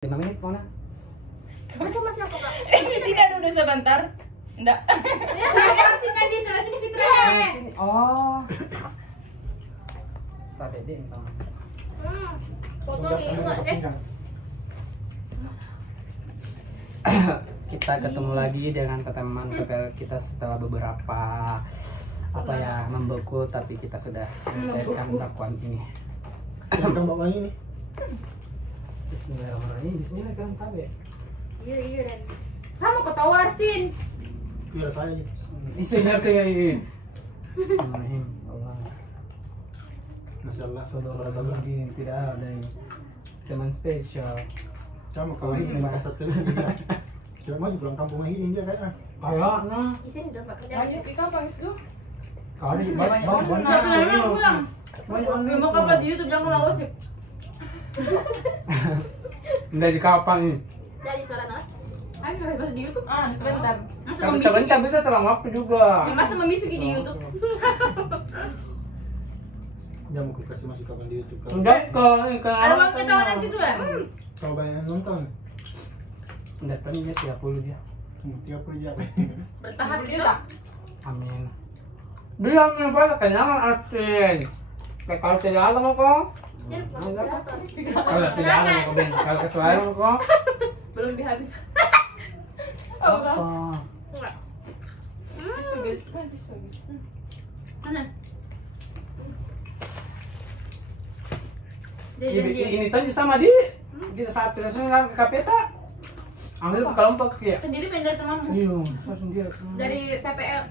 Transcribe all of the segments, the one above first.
5 menit mana? Masa masih apa kak? Sini dulu sebentar. Enggak. Ya sekarang sini Nandi, sebelah sini Fitra. Sini. Oh. Stop deh entah. Foto nih enggak deh. Kita ketemu lagi dengan teman KPL kita setelah beberapa membeku, tapi kita sudah mencairkan dakwaan ini. Yang bawa ini. Bismillahirrahmanirrahim. Bismillah kan tabe. Iya dan sama kau tawar Sin. Iya saya. Isinya saya ini. Bismillahirrahmanirrahim. Allah. Masya Allah. Saudara-saudara tidak ada ini. Teman spesial. Sama kalau ini makas satu lagi. Cuma mau pulang kampung ini dia kayaknya. Kalau nah, Di sini udah pakai Lanjut di kampung itu. kalau di Banyak bawah pulang. Mau upload di YouTube jangan mau sih. Dari kapan ini? Dari suara nak. Ayo nggak di YouTube. Ah, sebentar. Masa Tapi membisik. sebentar bisa telah waktu juga. Ya, masa membisik di YouTube. Dia mau kasih masuk kapan di YouTube kalau Enggak kok, Ada mau kita nanti tuh ya. kalau banyak yang nonton. Enggak tahu dia 30 dia. 30 jam. Bertahap Beli itu. tak? Amin. Bilang yang pada kenyangan asin. Kayak kalau tidak ada mau kok. Ya, Kalau tidak ada mau kok Ben. Kalau kesuai mau kok. belum habis. Oh, Apa? Enggak. Tisu guys, kan tisu guys. Mana? Ini tadi sama di. Kita saat penasaran ke KPTA. Ambil ke kelompok ya. Sendiri main dari temanmu. Iya, saya sendiri. Dari PPL.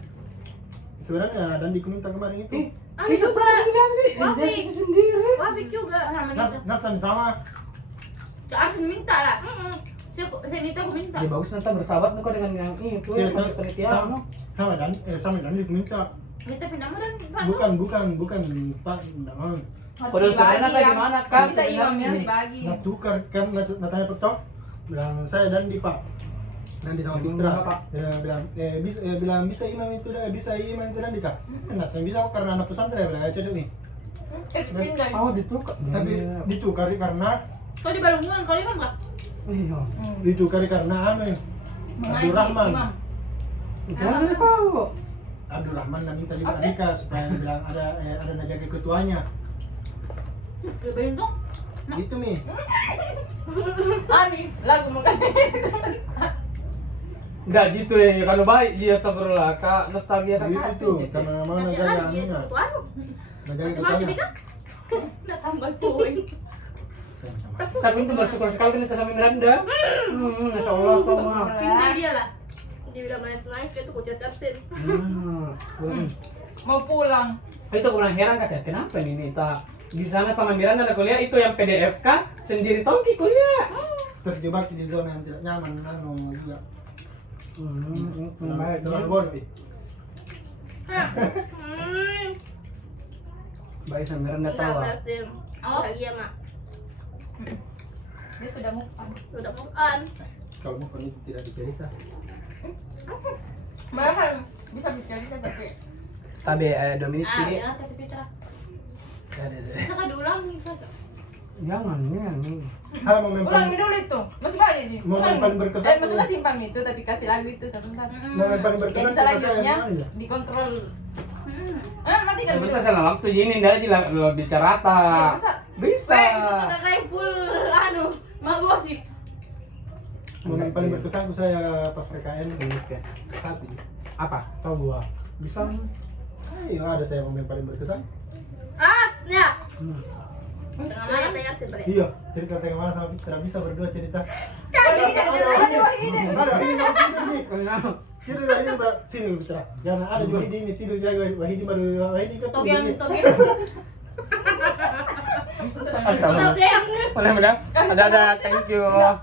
Sebenarnya dan minta kemarin itu. Kita sama juga nih. Wafik. Dia sisi sendiri. Wafik juga sama Nas dia. Nas sama. Ke Arsin minta lah. Saya minta aku minta. Ya bagus nanti bersahabat nih kok dengan yang ini tuh ya penelitian. Sama dan minta. Minta pindah dan Bukan Pak Dangan. Pada sebenarnya saya gimana kan? Bisa imamnya dibagi. Nah tukar kan natanya petok bilang saya dan di Pak dan di sama Fitra dia bilang bisa imam itu bisa imam itu dan di Kak nah saya bisa kok karena anak pesantren bilang ya cocok nih Pindah. Oh ditukar. tapi ditukari karena Kau di Balungan, kau imam nggak? Iya. ditukari karena Abdul Rahman Jangan tahu. Abdul Rahman dan minta juga nikah supaya bilang ada najaga ketuanya Lebayin dong. itu nih Ani, lagu mau kan. Enggak gitu ya, kalau baik dia astagfirullah, Kak, nostalgia kan. itu tuh karena nama Nanti najaga lagi anunya ketuamu. najaga Macam-macam ketuanya juga. Nah tambah poin. Tapi itu bersyukur sekali kan kita sama Miranda. Masya Allah, Tuhan. Pindah dia lah. Dia bilang nangis dia tuh kucet Arsin. Mau pulang. Itu kurang heran Kak, kenapa nih Nita? Di sana sama Miranda ada kuliah itu yang PDF kan sendiri tongki kuliah. terjebak di zona yang tidak nyaman juga Baik. terlalu bodoh Baik sama Miranda tahu. Arsin. Oh lagi ya mak. Dia sudah move on. Udah move on. kalau mau itu tidak dicerita Malahan bisa bicara tapi Tadi Dominic ini Ya tapi Fitra. ada Maka diulangi kan. jangan nih. hal momen ulang dulu itu. Masih banyak nih. Momen paling berkesan Maksudnya simpan itu tapi kasih lagu itu sebentar. momen paling berkesan Jadi selanjutnya kira-kira yang mana ya? dikontrol. Nanti kan Kita salah waktu ini ndak aja lo bicara Ya, ta. masa? Bisa. Itu tanda full mau gosip. Momen paling berkesan saya pas PKN Oke. hati Apa? Tahu gua. Bisa. ayo ada saya momen paling berkesan Ya. Hmm. Tengah malam ada Arsin balik. iya cerita tengah malam sama Fitra bisa berdua cerita Ada ada ini tidur Wahidi mbak sini Fitra jangan ada Wahidi ini tidur jaga Wahidi baru Wahidi kan Toge yang toge. Ada. Toge yang Boleh, thank you. Udah,